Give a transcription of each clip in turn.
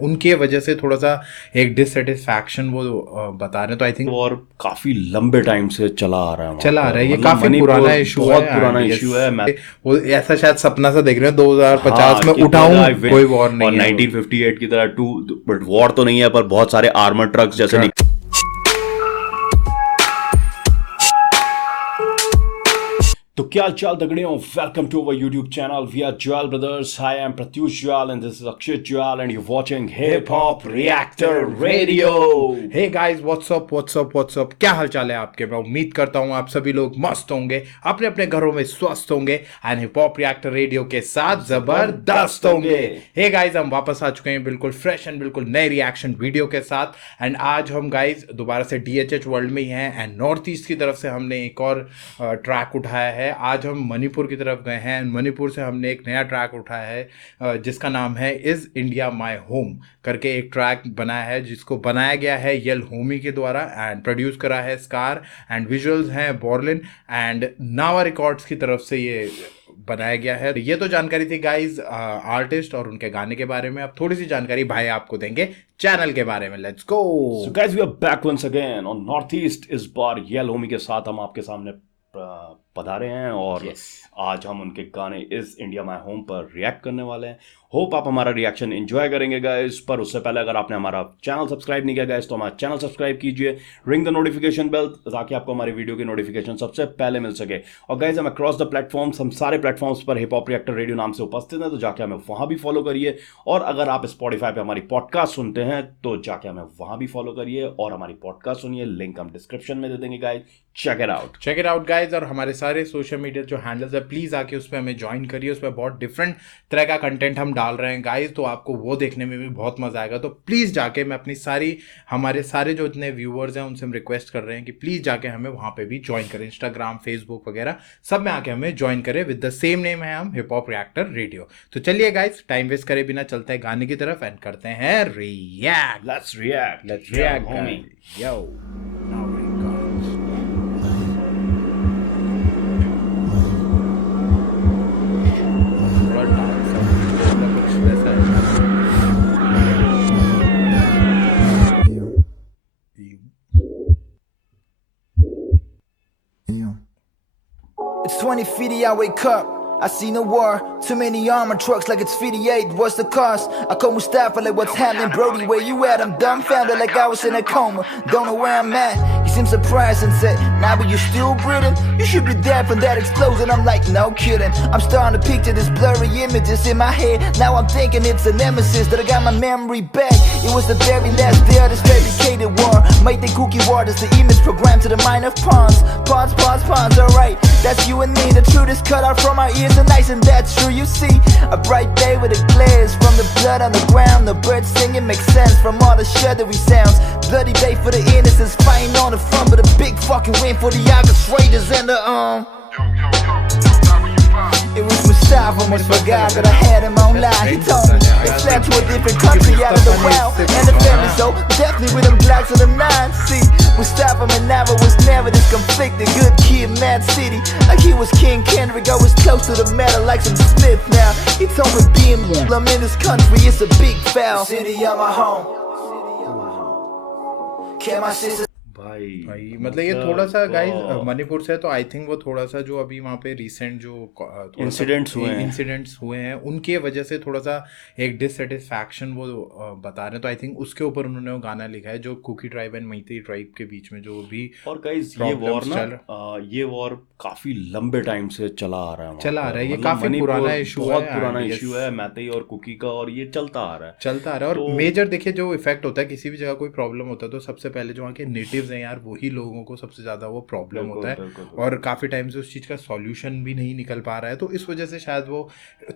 उनके वजह से थोड़ा सा एक डिससेटिस्फैक्शन वो बता रहे हैं। तो आई थिंक और काफी लंबे टाइम से चला आ रहा है वहां चला आ रहा पर, है, ये मतलब काफी पुराना मणिपुर इशू है। बहुत पुराना एंड यस, इश्यू है। मैं वो ऐसा शायद सपना सा देख रहे हैं 2050 हाँ में कि उठाऊं, आई विन, कोई वॉर और नहीं है वो। 1958 की तरह टू, बट वॉर तो नहीं है पर बहुत सारे आर्मर ट्रक्स जैसे ट्रक। तो क्या चाल दगड़ियों, welcome to our YouTube channel we are Jwal brothers. I am Pratyush Jwal and this is Akshit Jwal and you watching hip hop reactor radio. Hey guys, what's up what's up what's up, क्या हाल चाल है आपके? मैं उम्मीद करता हूँ आप सभी लोग मस्त होंगे, अपने अपने घरों में स्वस्थ होंगे and hip hop reactor radio के साथ जबरदस्त होंगे। हे गाइस, हम वापस आ चुके हैं बिल्कुल फ्रेश एंड बिल्कुल नए रिएक्शन वीडियो के साथ। एंड आज हम गाइस दोबारा से डीएचएच वर्ल्ड में ही हैं एंड नॉर्थ ईस्ट की तरफ से हमने एक और ट्रैक उठाया है। आज हम मणिपुर की तरफ गए हैं एंड मणिपुर से हमने एक नया ट्रैक उठाया है जिसका नाम है इज इंडिया माई होम करके एक ट्रैक बनाया है, जिसको बनाया गया है यल होमी के द्वारा एंड प्रोड्यूस करा है स्कार एंड विजुअल्स हैं बॉर्लिन एंड नावा रिकॉर्ड्स की तरफ से ये बनाया गया है। ये तो जानकारी थी गाइस आर्टिस्ट और उनके गाने के बारे में। अब थोड़ी सी जानकारी भाई आपको देंगे चैनल के बारे में। Let's go. So guys we are back once again on North East. इस बार यल होमी के साथ हम आपके सामने पधारे हैं और Yes. आज हम उनके गाने इज इंडिया माई होम पर रिएक्ट करने वाले हैं। होप आप हमारा रिएक्शन एंजॉय करेंगे गाइस। पर उससे पहले अगर आपने हमारा चैनल सब्सक्राइब नहीं किया गाइस तो हमारा चैनल सब्सक्राइब कीजिए, रिंग द नोटिफिकेशन बेल ताकि आपको हमारी वीडियो की नोटिफिकेशन सबसे पहले मिल सके। और गाइस हम अक्रॉस द प्लेटफॉर्म्स, हम सारे प्लेटफॉर्म्स पर हिप हॉप रिएक्टर रेडियो नाम से उपस्थित हैं, तो जाके हमें वहां भी फॉलो करिए। और अगर आप स्पॉटिफाई पे हमारी पॉडकास्ट सुनते हैं तो जाके हमें वहां भी फॉलो करिए और हमारी पॉडकास्ट सुनिए। लिंक हम डिस्क्रिप्शन में दे देंगे guys, check it out guys. और हमारे सारे सोशल मीडिया जो हैंडल्स है प्लीज़ आके उस पर हमें ज्वाइन करिए। उस पर बहुत डिफरेंट तरह का कंटेंट हम डाल रहे हैं गाइज, तो आपको वो देखने में भी बहुत मज़ा आएगा। तो प्लीज़ जाके, मैं अपनी सारी, हमारे सारे जो इतने व्यूअर्स हैं उनसे हम रिक्वेस्ट कर रहे हैं कि प्लीज़ जाके हमें वहाँ पे भी ज्वाइन करें। इंस्टाग्राम, फेसबुक वगैरह सब में आके हमें ज्वाइन करें। विद द सेम नेम है हम हिप हॉप रिएक्टर रेडियो। तो चलिए गाइज, टाइम वेस्ट करे बिना चलते हैं गाने की तरफ एंड करते हैं react. Let's react Homi yo now It's 2050, I wake up. I see no war, too many armor trucks like it's 58. What's the cost? I call Mustafa like what's happening, Brody? Where you at? I'm dumbfounded like I was in a coma. Don't know where I'm at. He seemed surprised and said, "Nah, but you're still breathing. You should be dead from that explosion." I'm like, no kidding. I'm starting to picture this blurry images in my head. Now I'm thinking it's a nemesis that I got my memory back. It was the very last day of this fabricated war. Made the cookie waters, the image programmed to the mind of pawns. Pawns, alright. That's you and me. The truth is cut out from our ears and nice, and that's true. You see, a bright day with a glaze from the blood on the ground. The birds singing makes sense from all the shuddery sounds. Bloody day for the innocents, fighting on the front, but a big fucking win for the August Raiders and the It was Mustafa, almost forgot that I had him on live. He told me they fled to a different country out of the wild, and the family so definitely with them blacks of the nine. See, Mustafa Manava was never this conflicted. Good kid, Mad City, like he was King Kendrick. I was close to the metal like some Smith. Now he told me being I'm in this country, it's a big foul. City of my home. Can my sister भाई मतलब ये थोड़ा सा guys Manipur से है, तो आई think वो थोड़ा सा जो अभी वहाँ पे रिसेंट जो इंसिडेंट्स हुए हैं उनके वजह से थोड़ा सा एक डिससेटिस्फैक्शन वो बता रहे हैं। तो आई थिंक उसके ऊपर उन्होंने वो गाना लिखा है जो Kuki tribe and Meitei tribe के बीच में जो भी। और गाइस ये वॉर काफी लंबे टाइम से चला आ रहा है, ये काफी पुराना इशू है, बहुत पुराना इशू है मैती और कुकी का, और ये चलता आ रहा है। और मेजर देखिए जो इफेक्ट होता है किसी भी जगह कोई प्रॉब्लम होता है तो सबसे पहले जो वहाँ के नेटिव्स हैं यार, वही लोगों को सबसे ज़्यादा वो प्रॉब्लम होता है और काफ़ी टाइम से उस चीज़ का सॉल्यूशन भी नहीं निकल पा रहा है। तो इस वजह से शायद वो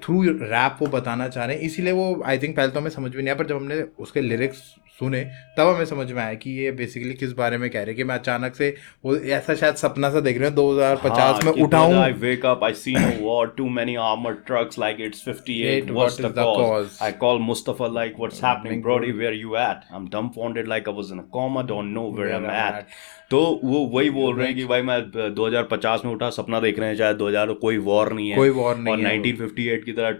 थ्रू रैप वो बताना चाह रहे हैं, इसीलिए वो आई थिंक पहले तो हमें समझ में नहीं आया, पर जब हमने उसके लिरिक्स सुने तब हमें समझ में आया कि ये बेसिकली किस बारे में कह रहे हैं। कि मैं अचानक से वो ऐसा शायद सपना सा देख रहे हैं 2050 में उठाऊं, I wake up, I see no war, too many armored trucks like it's 58. What's the cause? I call Mustafa like what's happening, Brody? Where you at? I'm dumbfounded like I was in a coma, don't know where I'm at. तो वो वही बोल रहे हैं कि भाई मैं 2050 में उठा, सपना देख रहे हैं शायद 2000 कोई वॉर नहीं है, कोई वॉर नहीं और है 1958 की तरह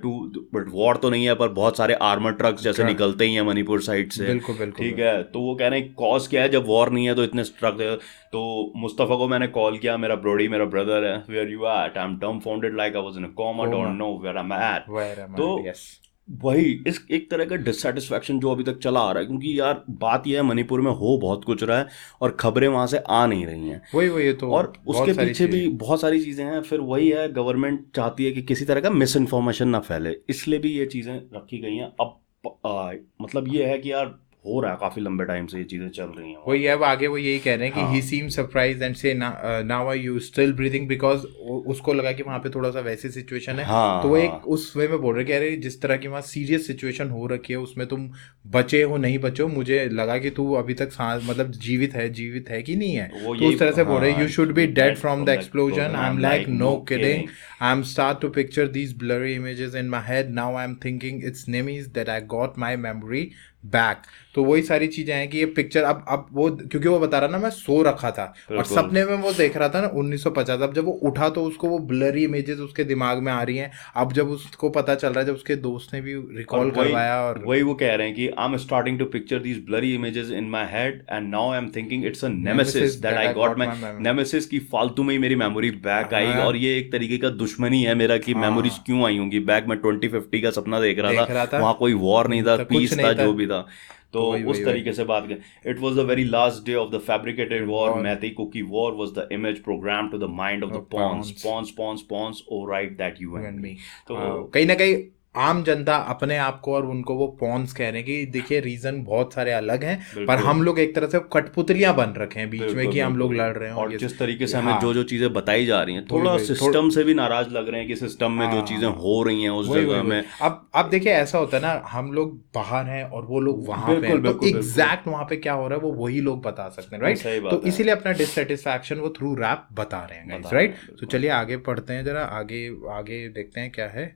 बट वॉर तो नहीं है, पर बहुत सारे आर्मर ट्रक्स जैसे निकलते ही हैं मणिपुर साइड से। बिल्कुल बिल्कुल ठीक है, तो वो कह रहे हैं कॉज क्या है जब वॉर नहीं है तो इतने ट्रक। तो मुस्तफ़ा को मैंने कॉल किया, मेरा ब्रोडी मेरा ब्रदर है, where you at, I am dumbfounded like I was in a coma, don't know where I am at. तो यस वही इस एक तरह का डिससेटिस्फैक्शन जो अभी तक चला आ रहा है, क्योंकि यार बात यह है मणिपुर में हो बहुत कुछ रहा है और खबरें वहां से आ नहीं रही हैं। वही तो और उसके पीछे भी बहुत सारी चीजें हैं। फिर वही है, गवर्नमेंट चाहती है कि किसी तरह का मिस इन्फॉर्मेशन ना फैले, इसलिए भी ये चीजें रखी गई हैं। अब मतलब ये है कि यार हो रहा है काफी लंबे टाइम से ये चीजें चल रही हैं। वही अब आगे वो यही कह रहे हैं कि he seem surprised and say now are you still breathing, because उसको लगा कि वहाँ पे थोड़ा सा वैसी सिचुएशन है। तो वो एक उस वे में बोल रहे, कह रहे जिस तरह की वहाँ सीरियस सिचुएशन हो रखी है उसमें तुम बचे हो नहीं बचे हो, मुझे लगा कि तू अभी तक सांस मतलब जीवित है कि नहीं है। तो उस तरह से बोल रहे, you should be dead from the explosion. I am like no kidding, I am start to picture these blurry images in my head, now I am thinking it's name is that I got my memory back. तो वही सारी चीजें हैं कि ये picture अब वो, क्योंकि वो बता रहा ना मैं सो रखा था और सपने में वो देख रहा था ना 1950। अब जब वो उठा तो उसको वो ब्लरी इमेजेस उसके दिमाग में आ रही हैं। अब जब उसको पता चल रहा है, जब उसके दोस्त ने भी रिकॉल करवाया, और वही वो कह रहे हैं कि I am starting to picture these blurry images in my head and now I am thinking it's a nemesis that I got my nemesis, की फालतू में ही मेरी मेमोरी बैक आई। और ये एक तरीके का दुश्मनी है मेरा कि मेमोरीज क्यों आई होंगी बैक। मैं 2050 का सपना देख रहा था, वहां कोई वॉर नहीं था, पीस था, जो भी था। तो उस तरीके से बात करें, it was the very last day of the fabricated war, Meitei Kuki war was the image program to the mind of the pawns oh right that you and me. तो कहीं ना कहीं आम जनता अपने आप को और उनको वो पॉन्स कह रहे हैं कि देखिए रीजन बहुत सारे अलग हैं, पर हम लोग एक तरह से कठपुतलियां बन रखे हैं बीच में कि हम लोग लड़ रहे हैं। और जिस तरीके से हमें जो चीजें बताई जा रही हैं, थोड़ा सिस्टम से भी नाराज लग रहे हैं कि सिस्टम में जो चीजें हो रही हैं उस जगह में। अब देखिए ऐसा होता है ना, हम लोग बाहर हैं और वो लोग वहां पे हैं, तो एग्जैक्ट वहां पे क्या हो रहा है वो वही लोग बता सकते हैं, राइट। तो इसीलिए अपना डिससेटिस्फैक्शन वो थ्रू रैप बता रहे हैं, राइट। तो चलिए आगे पढ़ते हैं, जरा आगे आगे देखते हैं क्या है।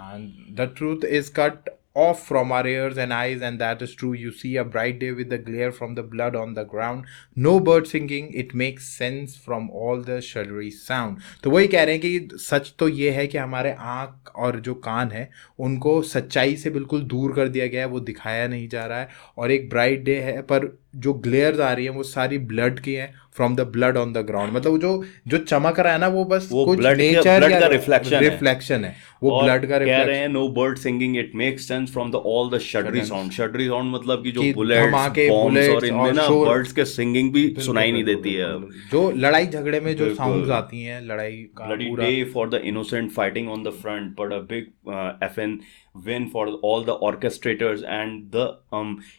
And the truth is cut off from our ears and eyes, and that is true. You see a bright day with the glare from the blood on the ground. No bird singing. It makes sense from all the shuddery sound. तो वही कह रहे हैं कि सच तो ये है कि हमारे आँख और जो कान है उनको सच्चाई से बिल्कुल दूर कर दिया गया है, वो दिखाया नहीं जा रहा है। और एक ब्राइट डे है, पर जो ग्लेयर्स आ रही हैं वो सारी ब्लड की हैं, from the blood on the ground. मतलब जो चमक रहा है ना वो बस वो कुछ नेचर का रिफ्लेक्शन है, वो ब्लड का कह रहे हैं। No bird singing, it makes sense from the all the shattery sound मतलब कि जो बुलेट्स बॉम्ब्स और इनमें ना बर्ड्स के सिंगिंग भी सुनाई नहीं देती है। जो लड़ाई झगड़े में जो साउंड्स आती हैं, लड़ाई का bloody day for the innocent fighting on the front, but a big FN win for all the orchestrators and the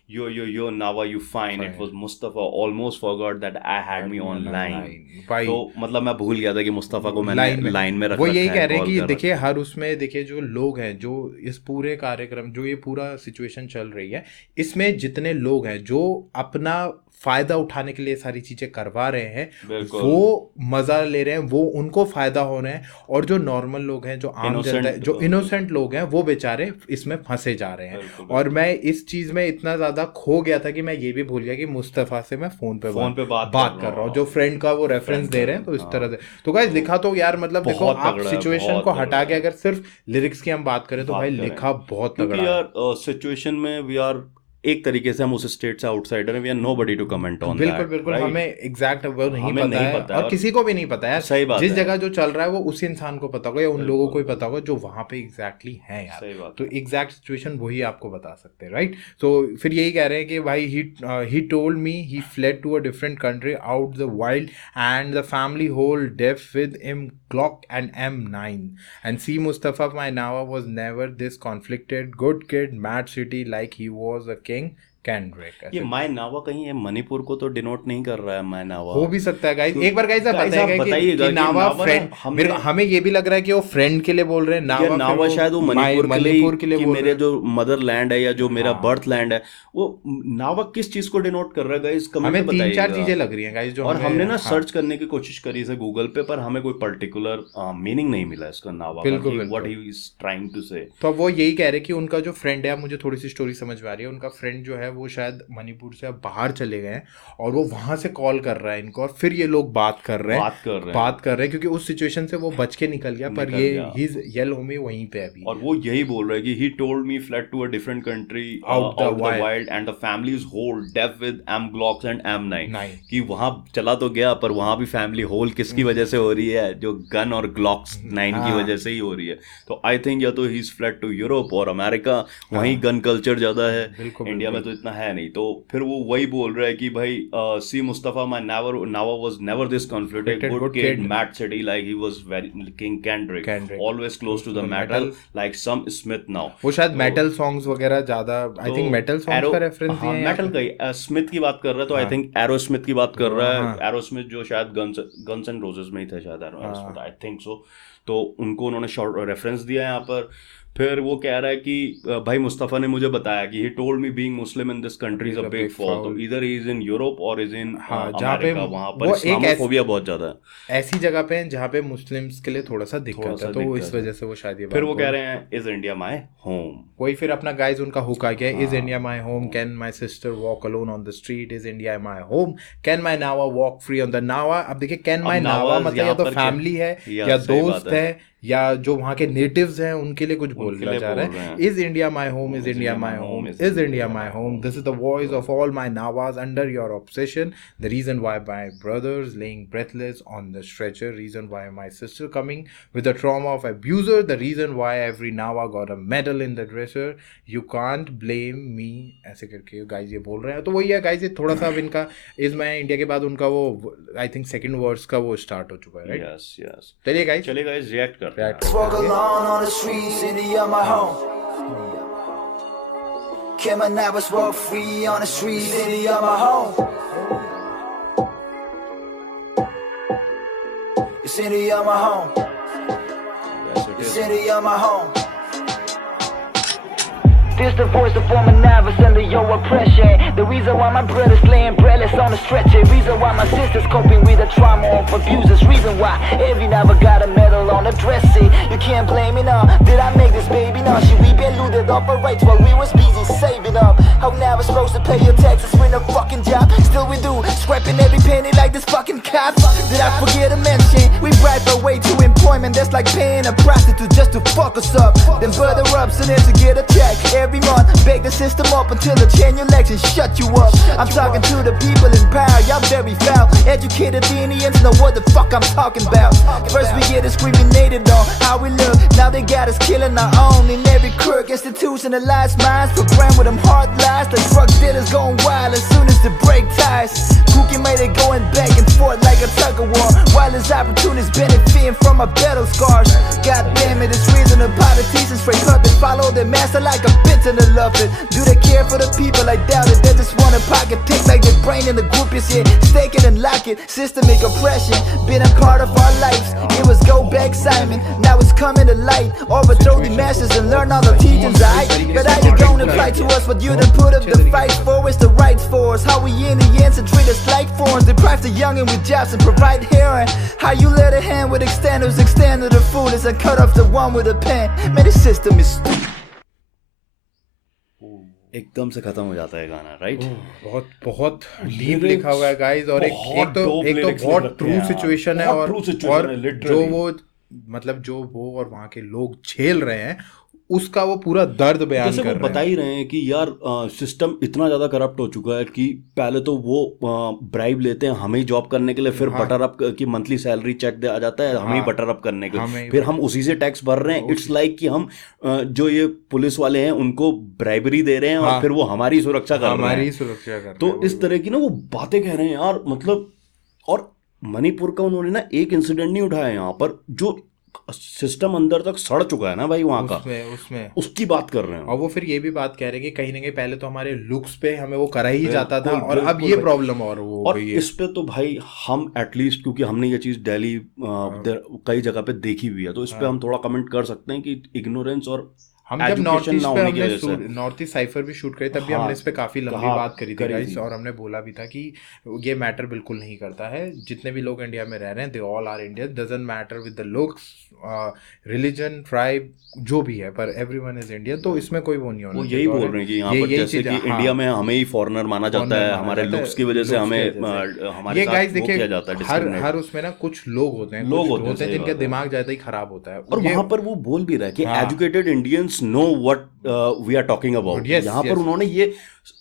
yo Nawa you fine. It was Mustafa, almost forgot that I had me on line. तो मतलब मैं भूल गया था कि मुस्तफ़ा को मैंने line में रखा है। वो यही कह रहे हैं कि देखिए हर उसमें देखिए जो लोग हैं, जो इस पूरे कार्यक्रम, जो ये पूरा सिचुएशन चल रही है, इसमें जितने लोग हैं जो अपना फायदा उठाने के लिए सारी चीजें करवा रहे हैं, वो मजा ले रहे हैं, वो उनको फायदा हो रहे हैं। और जो नॉर्मल लोग हैं, जो आम जनता है, जो इनोसेंट लोग हैं, वो बेचारे इसमें फंसे जा रहे हैं। और मैं इस चीज में इतना ज्यादा खो गया था कि मैं ये भी भूल गया कि मुस्तफ़ा से मैं फोन पे बात कर रहा हूँ, जो फ्रेंड का वो रेफरेंस दे रहे हैं। तो इस तरह से तो गाइस लिखा तो यार मतलब देखो, आप सिचुएशन को हटा के अगर सिर्फ लिरिक्स की हम बात करें तो भाई लिखा बहुत तगड़ा है। सिचुएशन में वी आर एक तरीके से हम उस स्टेट से आउटसाइडर हैं, we are nobody to comment on that. बिल्कुल हमें एग्जैक्ट वो नहीं पता है और किसी को भी नहीं पता है। सही बात, जिस जगह जो चल रहा है वो उस इंसान को पता होगा या उन लोगों को ही पता होगा जो वहां पे एग्जैक्टली है यार। तो एग्जैक्ट सिचुएशन वही आपको बता सकते हैं, राइट। तो फिर यही कह रहे हैं कि भाई he told me he fled to a different country out the wild and the family whole deaf with him Glock and M9 and see Mustafa my Nawa was never this conflicted, good kid, mad city like he was a king. Kendrick. ये my नावा कहीं ये मणिपुर को तो denote नहीं कर रहा है। My नावा हो भी सकता है गाइस, एक बार गाइस आप बताइएगा कि नावा फ्रेंड, हमें ये भी लग रहा है कि वो फ्रेंड के लिए बोल रहे हैं। नावा शायद वो मणिपुर के लिए मेरे जो मदर लैंड है या जो मेरा बर्थ लैंड है, वो नावा किस चीज को डिनोट कर रहा है गाइस, कमेंट में बताइएगा। हमें 3-4 चीजें लग रही हैं गाइस जो, और हमने ना सर्च करने की कोशिश करी है गूगल पे, पर हमें कोई पर्टिकुलर मीनिंग नहीं मिला इसका नावा का, what he is trying to say. तो वो यही कह रहे कि उनका जो फ्रेंड है, मुझे थोड़ी सी स्टोरी समझ में आ रही है, उनका फ्रेंड जो है वो शायद मणिपुर से अब बाहर चले गए हैं और वो वहां से कॉल कर रहा है इनको और फिर ये लोग बात कर रहे हैं क्योंकि उस सिचुएशन से वो बच के निकल गया पर ये ही यल होमी वहीं पे अभी। और वो यही बोल रहा है कि he told me fled to a different country out the wild and the family is whole deaf with M Glocks and M9 कि वहां चला तो गया पर वहां भी फैमिली होल किसकी वजह से हो रही है, जो गन और ग्लॉक्स 9 की वजह से ही हो रही है। तो आई थिंक या तो he is fled to Europe और अमेरिका, वहीं गन कल्चर ज्यादा है, इंडिया में तो इतना है नहीं। तो फिर वो वही बोल रहा है कि भाई see Mustafa my nava was never this conflicted good kid mad city like he was very king Kendrick always close to the metal like some Smith now. वो शायद मेटल सॉन्ग्स वगैरह ज्यादा आई थिंक मेटल सॉन्ग्स का reference दिया है, metal का Smith की बात कर रहा है तो आई थिंक एरो स्मिथ की बात कर रहा है। एरो स्मिथ जो शायद गन्स एंड रोजेस में ही थे शायद, arrow Smith I think so. तो उनको उन्होंने शॉर्ट रेफरेंस दिया है यहाँ पर। फिर वो कह रहा है कि भाई मुस्तफ़ा ने मुझे बताया कि ही told me being Muslim in this country is a big fall. तो इधर ही इज इन यूरोप और इज इन अमेरिका, वहां पर इस्लामोफोबिया बहुत ज्यादा है। ऐसी जगह पे जहाँ पे मुस्लिम्स के लिए थोड़ा सा दिक्कत है, तो इस वजह से वो शायद ये फिर वो कह रहे हैं इज इंडिया माय होम। वही फिर अपना गाइस उनका हुक आ गया, is India my home, can my sister walk alone on the street, is India my home, can my nava walk free on the nava. अब देखिए कैन माय नावा मतलब या तो फैमिली है या दोस्त है या जो वहाँ के नेटिव्स हैं उनके लिए कुछ बोलना चाह रहे हैं। Is India my home, is India my home, is India my home, this is the voice of all my navas under your obsession, the reason why my brothers laying breathless on the stretcher, reason why my sister coming with the trauma of abuser, the reason why every nava got a medal in the dresser, you can't blame me, ऐसे करके guys ये बोल रहे हैं। तो वही है guys, ये थोड़ा सा अब इनका इज माय इंडिया के बाद उनका वो आई थिंक सेकंड वर्ड्स का वो स्टार्ट हो चुका है, राइट? Yes yes. चलिए गाइस रिएक्ट करते हैं। Walk alone on the streets, India my home. Can my neighbors walk free on the streets, India my home. It's India my home. It's India my home. This the voice of former novice under your oppression. The reason why my brother's laying breathless on the stretcher. Reason why my sister's coping with the trauma of abusers. Reason why every never got a medal on the dress. See, you can't blame me now. Did I make this baby now? She we been looted off our rights while we was busy saving up. How never supposed to pay your taxes with a fucking job? Still we do, scraping every penny like this fucking cop. Did I forget to mention? We bribe our way to employment. That's like paying a prostitute just to fuck us up. Then butter up so then to get a check. Every month, beg the system up until the chain election shut you up. I'm talking to the people in power, y'all very foul. Educated Indians know what the fuck I'm talking about. First we get discriminated on how we look, now they got us killing our own. In every crook, institutionalized minds programmed with them hard lies. The drug dealers going wild as soon as they break ties. Cookie made it going back and forth like a tug of war, while his opportunists benefiting from our battle scars. God damn it, it's reason the politicians straight cut and follow their master like a bitch and they love it. Do they care for the people? I doubt it. They just want a pocket take like their brain in the group is here. Stake it and lock it. Systemic oppression been a part of our lives. It was go back Simon, now it's coming to light. Overthrow the masses and learn all the teachings. But how you gonna fight to us what you done put up the fight for? It's the rights for us. How we Indians and treat us like foreigners. Deprive the young and with jobs and provide hearing. How you let a hand with extenders extend to the foolish and cut off the one with a pen. Man, this system is stupid. एकदम से खत्म हो जाता है गाना, right? बहुत बहुत deep लिखा हुआ है गाइस, और एक तो बहुत ट्रू सिचुएशन है, और जो वो मतलब जो वो और वहाँ के लोग झेल रहे हैं उसका वो पूरा दर्द बयान कर रहे हैं। बता ही रहे हैं कि यार सिस्टम इतना ज़्यादा करप्ट हो चुका है कि पहले तो वो ब्राइब लेते हैं हमें जॉब करने के लिए, फिर बटर अप की मंथली सैलरी चेक आ जाता है हमें बटर अप करने के लिए, फिर हम उसी से टैक्स भर रहे हैं। इट्स लाइक कि हम जो ये पुलिस वाले हैं उनको ब्राइबरी दे रहे हैं और फिर वो हमारी सुरक्षा कर रहे हैं। तो इस तरह की ना वो बातें कह रहे हैं यार, मतलब। और मणिपुर का उन्होंने ना एक इंसिडेंट नहीं उठाया यहाँ पर, जो सिस्टम अंदर तक सड़ चुका है ना भाई वहाँ का, उसमें उसकी बात कर रहे हैं। और वो फिर ये भी बात कह रहे हैं कि कहीं ना कहीं पहले तो हमारे लुक्स पे हमें वो करा ही जाता था, और अब ये प्रॉब्लम और वो और इस पे तो भाई हम एटलीस्ट, क्योंकि हमने ये चीज़ दिल्ली कई जगह पे देखी हुई है, तो इस पे हम थोड़ा कमेंट कर सकते हैं कि इग्नोरेंस और हम जब नॉर्थ एजुकेशन ईस्ट ना पे होने की वजह से। हमने नॉर्थ ईस्ट साइफर भी शूट करे तब भी हाँ, हमने इस पे काफ़ी लंबी कहा बात करी थी करी गाइस, थी। और हमने बोला भी था कि ये मैटर बिल्कुल नहीं करता है, जितने भी लोग इंडिया में रह रहे हैं they all are Indian, doesn't matter with the looks, religion, tribe, जो भी है, पर एवरीवन इज इंडियन, तो इसमें कोई वो नहीं होना वो चाहिए। यही और बोल रहे हैं कि यहाँ ये पर यही जैसे चीज़ कि हाँ, इंडिया में हमें ही फॉरेनर माना जाता फॉरनर है, माना हमारे जाता है लुक्स की वजह से looks की हमें वजह से। हमारे ये गाइस साथ वो देखिए किया जाता है, हर डिस्क्रिमिनेट। उसमें ना कुछ लोग होते हैं, लोग कुछ होते हैं, होते हैं सही जिनके बात है। दिमाग ज़्यादा ही खराब होता है और ये। वहां पर वो बोल भी रहा है कि हाँ। Educated Indians know what we are talking about. Yes, यहाँ पर yes.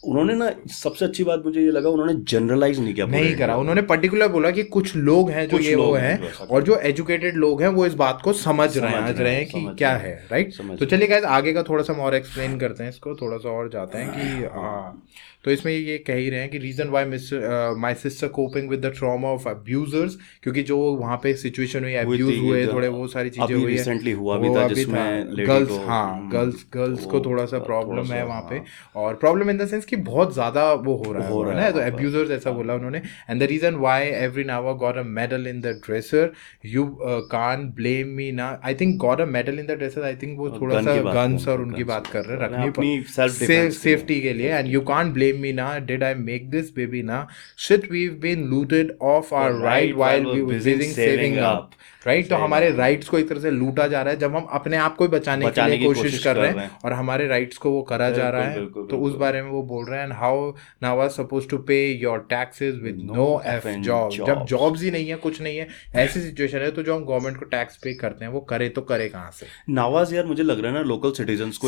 उन्होंने ना, सबसे अच्छी बात मुझे ये लगा, उन्होंने जनरलाइज नहीं किया पूरे नहीं इंडिया करा, को। उन्होंने पर्टिकुलर बोला कि कुछ लोग हैं जो कुछ ये वो लोग हैं हैं, जो ऐसा और जो एजुकेटेड लोग हैं वो इस बात को समझ रहे समझ हैं कि समझ क्या रहे है, हैं, राइट। समझ तो रहे चलिए गाइस आगे का थोड़ा सा हम और एक्सप्लेन करते हैं इसको, थोड़ा सा और जाते हैं कि हाँ, तो इसमें ये कह ही रहे हैं कि reason why my sister coping with the trauma of abusers, क्योंकि जो वहाँ पे सिचुएशन हुई, हुई अब्यूज थी, हुए ये थोड़े, वो सारी चीजें अभी हुई है, रिसेंटली हुआ भी वो था अभी था, जिसमें लेडी गर्ल्स, को हाँ, गर्ल्स को थोड़ा सा थोड़ा प्रॉब्लम है सा, वहाँ पे, हाँ, और प्रॉब्लम इन द सेंस कि बहुत ज्यादा वो हो रहा है हो वो, है रहा है ना, तो वहाँ पर। अब्यूजर्स ऐसा बोला उन्होंने। And the reason why every nava got a medal in the dresser, you can't blame me ना, I think got a medal in the dresser, I think वो थोड़ा गन सा की बात गन्स कर और रहे हैं, उनकी बात कर रहे हैं, रखनी अपनी सेल्फ डिफेंस सेफ्टी के लिए। And you can't blame me ना, did I make this baby ना, shit we been looted of our right while we busying saving up, right. तो हमारे राइट्स को एक तरह से लूटा जा रहा है जब हम अपने आप को ही बचाने के लिए की कोशिश कर रहे हैं, और हमारे राइट्स को वो करा जा रहा है। बिल्कुल, तो उस बारे में वो बोल रहे हैं, how now are suppose to pay your taxes with no f job, जब जॉब्स ही नहीं है, कुछ नहीं है, ऐसी सिचुएशन है, तो जो हम गवर्नमेंट को टैक्स पे करते हैं वो करे तो करे कहाँ से। नवाज यार मुझे लग रहा है ना लोकल सिटीजन्स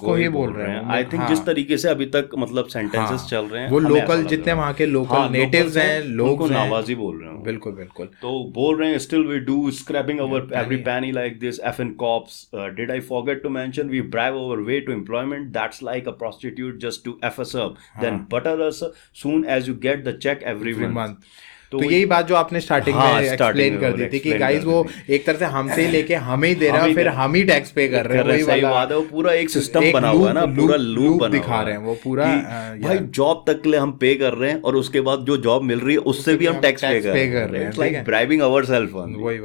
को ही बोल रहे हैं। आई थिंक जिस तरीके से अभी तक मतलब सेंटेंसेस चल रहे हैं, वो हमें ऐसा लोकल लग जितने रहा है। वहाँ के लोकल नेटिव्स हैं, लोग हैं, नवाज ही बोल रहे हैं। बिल्कुल बिल्कुल। तो बोल रहे हैं still we do scrapping our every penny like this FN cops. Did I forget to mention we bribe our way to employment? That's like a prostitute just to F us up. Then butter us soon as you get the check every month. तो यही बात जो आपने starting में explain कर दी थी कि guys वो एक तरह से हमसे ही लेके हमें ही दे रहा है, फिर हम ही टैक्स पे कर रहे हैं, वही सही बात है। वो पूरा एक सिस्टम बना हुआ है ना, पूरा लूप बना दिखा रहे हैं वो पूरा, भाई जॉब तक के लिए हम पे कर रहे हैं और उसके बाद जो जॉब मिल रही है उससे भी हम टैक्स पे कर रहे हैं। It's like bribing ourself. वही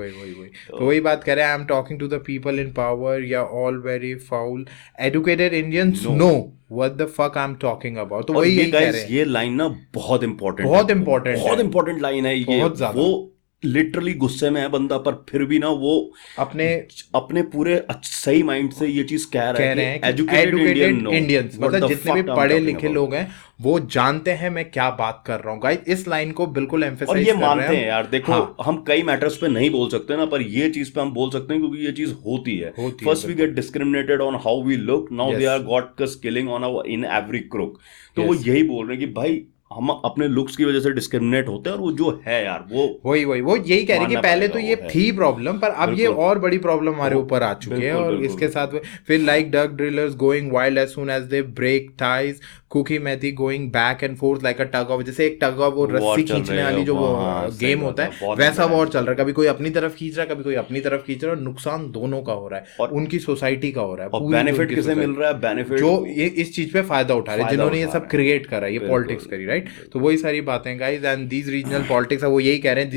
तो वही बात कह रहे हैं, I am talking to the people in power, या all very foul educated Indians no what the fuck I'm talking about। तो वही यही कह रहे हैं। ये लाइन ना बहुत इंपॉर्टेंट लाइन है ये। वो लिटरली गुस्से में है बंदा, पर फिर भी ना वो अपने पूरे सही माइंड से ये चीज कह रहे हैं कि एजुकेटेड इंडियंस, मतलब जितने भी पढ़े लिखे लोग हैं वो जानते हैं मैं क्या बात कर रहा हूँ। गाइस इस लाइन को बिल्कुल एम्फेसाइज कर रहे हैं। और ये मानते हैं यार, देखो हम कई मैटर्स पे नहीं बोल सकते ना, पर ये चीज पे हम बोल सकते हैं क्योंकि ये चीज होती है। First we get discriminated on how we look, now they are got us killing on in every crook. तो वो यही बोल रहे हैं कि भाई हम अपने लुक्स की वजह से डिस्क्रिमिनेट होते हैं, और वो जो है यार वो यही कह रहे हैं कि पहले तो ये थी प्रॉब्लम, पर अब ये और बड़ी प्रॉब्लम हमारे ऊपर आ चुकी है। और इसके साथ फिर like dug drillers going wild as soon as they break ties, Kuki Meitei going back and forth like a tug of, जैसे एक टग ऑफ वो रस्सी खींचने वाली जो वो गेम होता है, वैसा वॉर चल रहा है। कभी कोई अपनी तरफ खींच रहा है, कभी कोई अपनी तरफ खींच रहा है, और नुकसान दोनों का हो रहा है, और उनकी सोसाइटी का हो रहा है। बेनिफिट किसे मिल रहा है? बेनिफिट जो ये इस चीज पे फायदा उठा रहे हैं, जिन्होंने ये सब क्रिएट करा, ये पॉलिटिक्स करी, राइट। तो वही सारी बातें guys, and these regional politics, वो यही कह रहे हैं,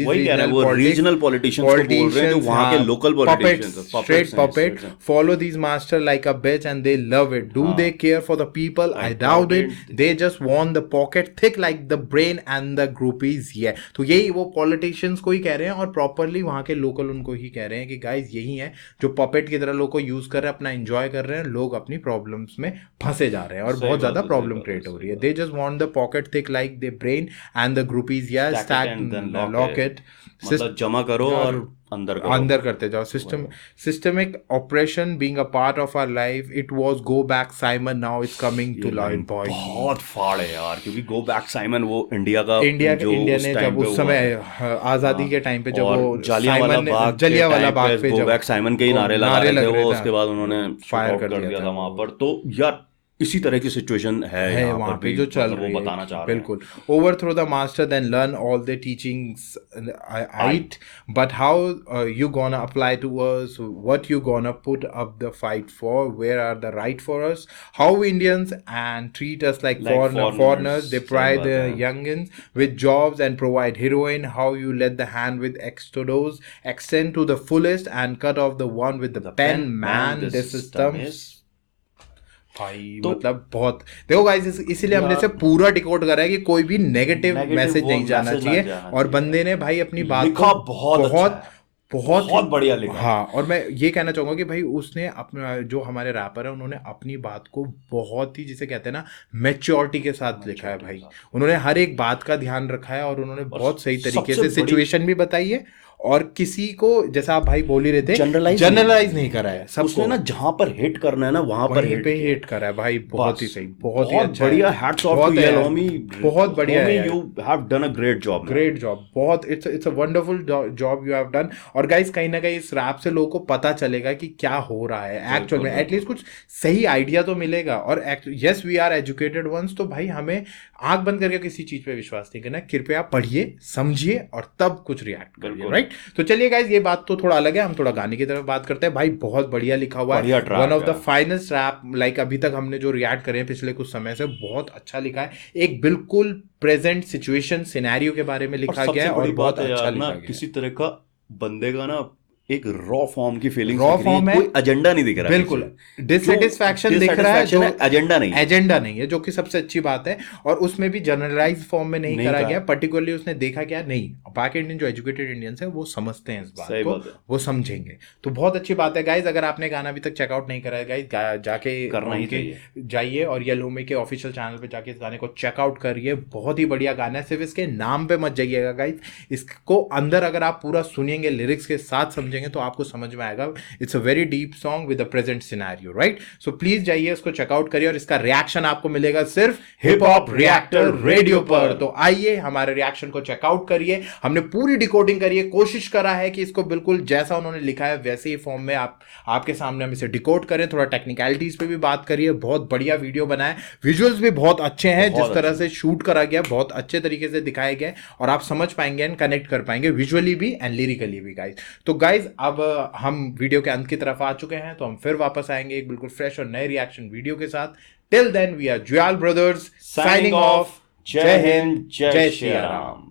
रीजनल पॉलिटिशियंस, वहां के local politicians, straight puppet, follow these master like a beach and they love it, do they care for the people? I doubt it, they just want the pocket thick like the brain and the groupies। तो यही वो politicians को ही कह रहे हैं, और properly वहां के लोकल उनको ही कह रहे हैं कि गाइस यही है जो पपेट की तरह लोग को यूज कर रहे हैं, अपना एंजॉय कर रहे हैं, लोग अपनी प्रॉब्लम्स में फंसे जा रहे हैं, और बहुत ज्यादा प्रॉब्लम क्रिएट हो रही है। They just want the pocket thick like the brain and the groupies, yeah stack lock it, मतलब जमा करो और अंदर करते जाओ। Systemic operation being a part of our life, it was go back Simon, now it's coming to line boy. बहुत फाड़ है यार, क्योंकि गो बैक साइमन वो इंडिया ने जब उस समय आजादी के टाइम पे जब वो जलियांवाला बाग पे गो बैक साइमन के ही नारे लगा रहे थे वो, उसके बाद उन्होंने फायर कर दिया था वहां पर। तो यार इसी तरह की सिचुएशन है वहाँ पे जो चल रही है, बताना चाह रहे हैं। बिल्कुल। Overthrow the master then learn all the teachings aight, but how you gonna apply to us, what you gonna put up the fight for, where are the right for us, how Indians and treat us like foreigners, they pry the youngins with jobs and provide heroin, how you let the hand with extodose extend to the fullest and cut off the one with the pen, man, this system is भाई तो मतलब बहुत देखो guys, इसीलिए हमने से पूरा decode करा है कि कोई भी नेगेटिव मैसेज वो नहीं जाना मैसेज ना चाहिए। जाना और चाहिए। बंदे ने भाई अपनी बात लिखा को बहुत अच्छा बहुत है, बहुत बहुत बढ़िया लिखा है। हाँ, और मैं ये कहना चाहूंगा कि भाई उसने अपना, जो हमारे रैपर है उन्होंने अपनी बात को बहुत ही, जिसे कहते हैं ना, मैच्योरिटी के साथ लिखा है Maturity भाई। के साथ। उन्होंने हर एक बात का ध्यान रखा है और उन्होंने और बहुत सही तरीके सबसे से बड़ी सिचुएशन भी बताई है, और किसी को, जैसा आप भाई बोल ही रहे थे, जनरलाइज जनरलाइज नहीं करा है उसने सबको, ना जहां पर हिट करना है ना वहां पर वहीं हिट पे किया। हिट करा है भाई। बहुत ही बस सही, बहुत ही बहुत अच्छा बढ़िया, है। हैट्स ऑफ टू बहुत है येलो यार, होमी। बहुत बढ़िया है होमी, यार। You have done a great job man. Great job, बहुत, it's a wonderful job you have done. और गाइस कहीं ना कहीं इस रैप से लोगों को पता चलेगा कि क्या हो रहा है एक्चुअल में, एटलीस्ट कुछ सही आइडिया तो मिलेगा। और yes we are educated ones, तो भाई हमें आंख बंद करके किसी चीज पे विश्वास नहीं करना, कृपया पढ़िए समझिए और तब कुछ रिएक्ट करिए, बिल्कुल। राइट। तो चलिए गाइस, ये बात तो थोड़ा अलग है, हम थोड़ा गाने की तरफ बात करते हैं। भाई बहुत बढ़िया लिखा हुआ बढ़िया है, track वन ऑफ द है। फाइनेस्ट रैप लाइक अभी तक हमने जो रिएक्ट करे हैं पिछले कुछ समय से, बहुत अच्छा लिखा है। एक बिल्कुल प्रेजेंट सिचुएशन सिनेरियो के बारे में और लिखा गया सबसे है, बड़ी और बहुत बात है अच्छा यार ना, लिखा गया है। किसी तरह का बंदे का ना एक रॉ फॉर्म की फीलिंग्स रॉ दिख रही है, फॉर्म है, कोई एजेंडा नहीं दिख रहा बिल्कुल पीछे। डिससेटिस्फैक्शन दिख रहा है, जो एजेंडा नहीं है। एजेंडा नहीं है, जो कि सबसे अच्छी बात है। और उसमें भी जनरलाइज फॉर्म में नहीं नहीं करा कहा। गया, पर्टिकुलरली उसने देखा क्या, नहीं, बाकी इंडियन जो एजुकेटेड इंडियंस हैं वो समझते हैं इस बात सही को, बात है। वो समझेंगे। तो बहुत अच्छी बात है गाइज। अगर आपने गाना अभी तक चेकआउट नहीं करा है गाइज, जाके करना ही उनके चाहिए। जाइए और येलो मी के ऑफिशियल चैनल पे जाके इस गाने को चेकआउट करिए। बहुत ही बढ़िया गाना है, सिर्फ इसके नाम पे मत जाइएगा गाइज, इसको अंदर अगर आप पूरा सुनेंगे, लिरिक्स के साथ समझेंगे, तो आपको समझ में आएगा। It's a very deep song with a present scenario, right. So please जाइए, उसको चेकआउट करिए, और इसका रिएक्शन आपको मिलेगा सिर्फ हिप हॉप रिएक्टर रेडियो पर। तो आइए हमारे रिएक्शन को चेकआउट करिए। हमने पूरी डिकोडिंग करी है, कोशिश करा है कि इसको बिल्कुल जैसा उन्होंने लिखा है वैसे ही फॉर्म में आपके सामने हम इसे डिकोड करें। थोड़ा टेक्निकलिटीज पे भी बात करिए, बहुत बढ़िया वीडियो बनाए, विजुअल्स भी बहुत अच्छे हैं, जिस तरह से शूट करा गया बहुत अच्छे तरीके से दिखाए गए, और आप समझ पाएंगे एंड कनेक्ट कर पाएंगे विजुअली भी एंड लिरिकली भी गाइज। तो गाइज अब हम वीडियो के अंत की तरफ आ चुके हैं, तो हम फिर वापस आएंगे एक बिल्कुल फ्रेश और नए रिएक्शन वीडियो के साथ। Till then we are Juyal brothers signing off. जय हिंद, जय श्री राम।